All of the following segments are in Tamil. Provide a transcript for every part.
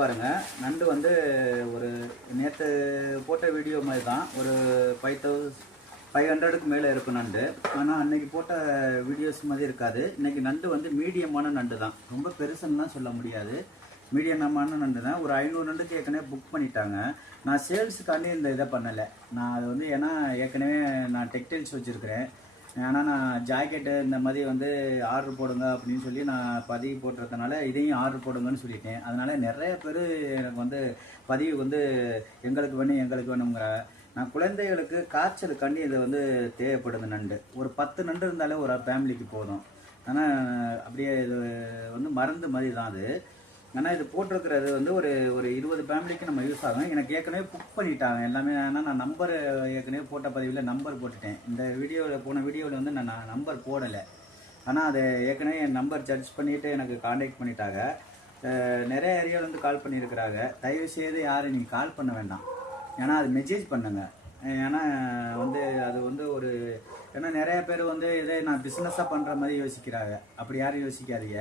பாருங்க, நண்டு வந்து ஒரு நேற்று போட்ட வீடியோ மாதிரி தான். ஒரு 5,500க்கு மேலே இருக்கும் நண்டு. ஆனால் அன்னைக்கு போட்ட வீடியோஸ் மாதிரி இருக்காது. இன்னைக்கு நண்டு வந்து மீடியமான நண்டு தான், ரொம்ப பெருசுன்னு சொல்ல முடியாது. மீடியமான நண்டு தான். ஒரு 500 நண்டுக்கு ஏற்கனவே புக் பண்ணிட்டாங்க. நான் சேல்ஸுக்காண்டி இந்த இதை பண்ணலை. நான் அது வந்து ஏன்னா ஏற்கனவே நான் டெக்டைல்ஸ் வச்சுருக்கிறேன். ஏன்னா நான் ஜாக்கெட்டு இந்த மாதிரி வந்து ஆர்டர் போடுங்க அப்படின்னு சொல்லி நான் பதிவு போட்டுறதுனால இதையும் ஆர்டர் போடுங்கன்னு சொல்லிட்டேன். அதனால் நிறைய பேர் எனக்கு வந்து பதிவு வந்து எங்களுக்கு வேணுங்கிற. நான் குழந்தைகளுக்கு காய்ச்சலுக்காண்டி இதை வந்து தேவைப்படுது நண்டு. ஒரு 10 நண்டு இருந்தாலே ஒரு ஃபேமிலிக்கு போதும். ஆனால் அப்படியே இது வந்து மருந்து மாதிரி தான் அது. ஆனால் இது போட்டிருக்கிறது வந்து ஒரு ஒரு 20 ஃபேமிலிக்கு நம்ம யூஸ் ஆகும். எனக்கு ஏற்கனவே புக் பண்ணிட்டாங்க எல்லாமே. ஆனால் நான் நம்பர் ஏற்கனவே போட்ட பதிவில் நம்பர் போட்டுட்டேன். இந்த வீடியோவில் போன வீடியோவில் வந்து நான் நம்பர் போடலை. ஆனால் அதை ஏற்கனவே என் நம்பர் சர்ச் பண்ணிவிட்டு எனக்கு காண்டாக்ட் பண்ணிட்டாங்க. நிறைய ஏரியாவிலேருந்து கால் பண்ணியிருக்கிறாங்க. தயவுசெய்து யாரும் நீங்கள் கால் பண்ண வேண்டாம், ஏன்னா அது மெசேஜ் பண்ணுங்க. ஏன்னா வந்து அது வந்து ஒரு ஏன்னா நிறைய பேர் வந்து இதை நான் பிஸ்னஸாக பண்ணுற மாதிரி யோசிக்கிறாங்க. அப்படி யாரும் யோசிக்காதீங்க.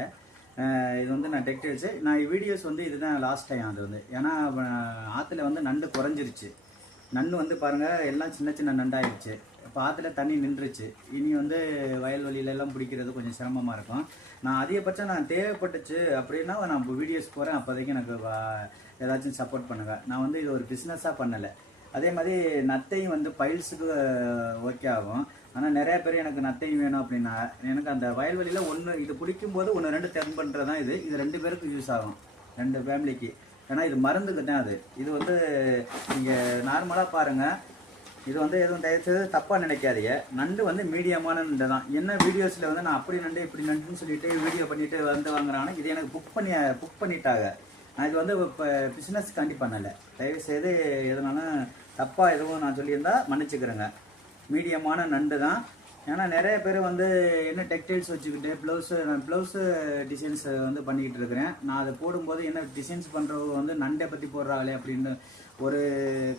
இது வந்து நான் டெக்டைல்ஸு நான் வீடியோஸ் வந்து இதுதான் லாஸ்ட் டைம். அது வந்து ஏன்னா ஆற்றுல வந்து நண்டு குறைஞ்சிருச்சு. நண்டு வந்து பாருங்கள் எல்லாம் சின்ன சின்ன நண்டாயிடுச்சு. இப்போ ஆற்றுல தண்ணி நின்றுச்சு. இனி வந்து வயல்வெளியிலெல்லாம் பிடிக்கிறது கொஞ்சம் சிரமமாக இருக்கும். நான் அதிகபட்சம் நான் தேவைப்பட்டுச்சு அப்படின்னா நான் இப்போ வீடியோஸ் போகிறேன். அப்போதைக்கு எனக்கு ஏதாச்சும் சப்போர்ட் பண்ணுங்கள். நான் வந்து இது ஒரு பிஸ்னஸாக பண்ணலை. அதே மாதிரி நத்தையும் வந்து பைல்ஸுக்கு ஓகே ஆகும். ஆனால் நிறைய பேர் எனக்கு நத்தையும் வேணும் அப்படின்னா எனக்கு அந்த வயல்வெளியில் ஒன்று இது பிடிக்கும்போது 1-2 டர்ன் பண்ணுறது தான் இது 2 பேருக்கு யூஸ் ஆகும், 2 ஃபேமிலிக்கு. ஏன்னா இது மருந்துக்கு தான் அது. இது வந்து நீங்கள் நார்மலாக பாருங்கள். இது வந்து எதுவும் தயவுசெய்து தப்பாக நினைக்காதீங்க. நண்டு வந்து மீடியமான நண்டு தான். என்ன வீடியோஸில் வந்து நான் அப்படி நண்டு இப்படி நண்டுன்னு சொல்லிட்டு வீடியோ பண்ணிட்டு வந்து வாங்குறாங்கன்னா இது எனக்கு புக் பண்ணிட்டாங்க. நான் இது வந்து இப்போ பிஸ்னஸ்க்காண்டி பண்ணலை. தயவுசெய்து எதுனாலும் தப்பாக எதுவும் நான் சொல்லியிருந்தா மன்னிச்சுக்கிறேங்க. மீடியமான நண்டு தான். ஏன்னா நிறைய பேர் வந்து என்ன டெக்டைல்ஸ் வச்சுக்கிட்டு ப்ளவுஸு டிசைன்ஸ் வந்து பண்ணிக்கிட்டு இருக்கிறேன். நான் அதை போடும்போது என்ன டிசைன்ஸ் பண்ணுறவங்க வந்து நண்டை பற்றி போடுறாங்களே அப்படின்னு ஒரு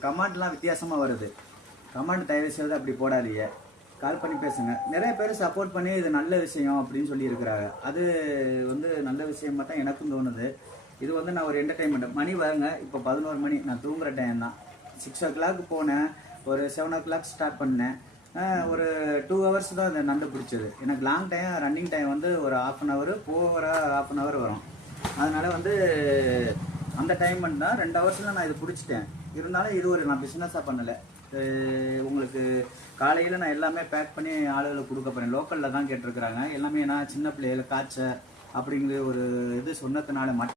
கமெண்ட்லாம் வித்தியாசமாக வருது. கமெண்ட் தயவுசெய்து அப்படி போடாதீங்க, கால் பண்ணி பேசுங்க. நிறைய பேர் சப்போர்ட் பண்ணி இது நல்ல விஷயம் அப்படின்னு சொல்லியிருக்கிறாங்க. அது வந்து நல்ல விஷயமாக தான் எனக்கும் தோணுது. இது வந்து நான் ஒரு என்டர்டைன்மெண்ட் மணி வருங்க. இப்போ 11 மணி, நான் தூங்குகிற டைம் தான். 6 o'clock போனேன், ஒரு 7 o'clock ஸ்டார்ட் பண்ணேன். ஒரு 2 hours தான் இந்த நண்டு பிடிச்சது. எனக்கு லாங் டைம் ரன்னிங் டைம் வந்து ஒரு 1/2 hour போகிற 1/2 hour வரும். அதனால் வந்து அந்த டைம் தான் 2 hours நான் இது பிடிச்சிட்டேன். இருந்தாலும் இது ஒரு நான் பிஸ்னஸாக பண்ணலை. உங்களுக்கு காலையில் நான் எல்லாமே பேக் பண்ணி ஆளுகளுக்கு கொடுக்க போகிறேன். லோக்கலில் தான் கேட்டிருக்கிறாங்க எல்லாமே. ஏன்னா சின்ன பிள்ளைகள் காய்ச்சல் அப்படிங்கிற ஒரு இது சொன்னதுனால மட்டும்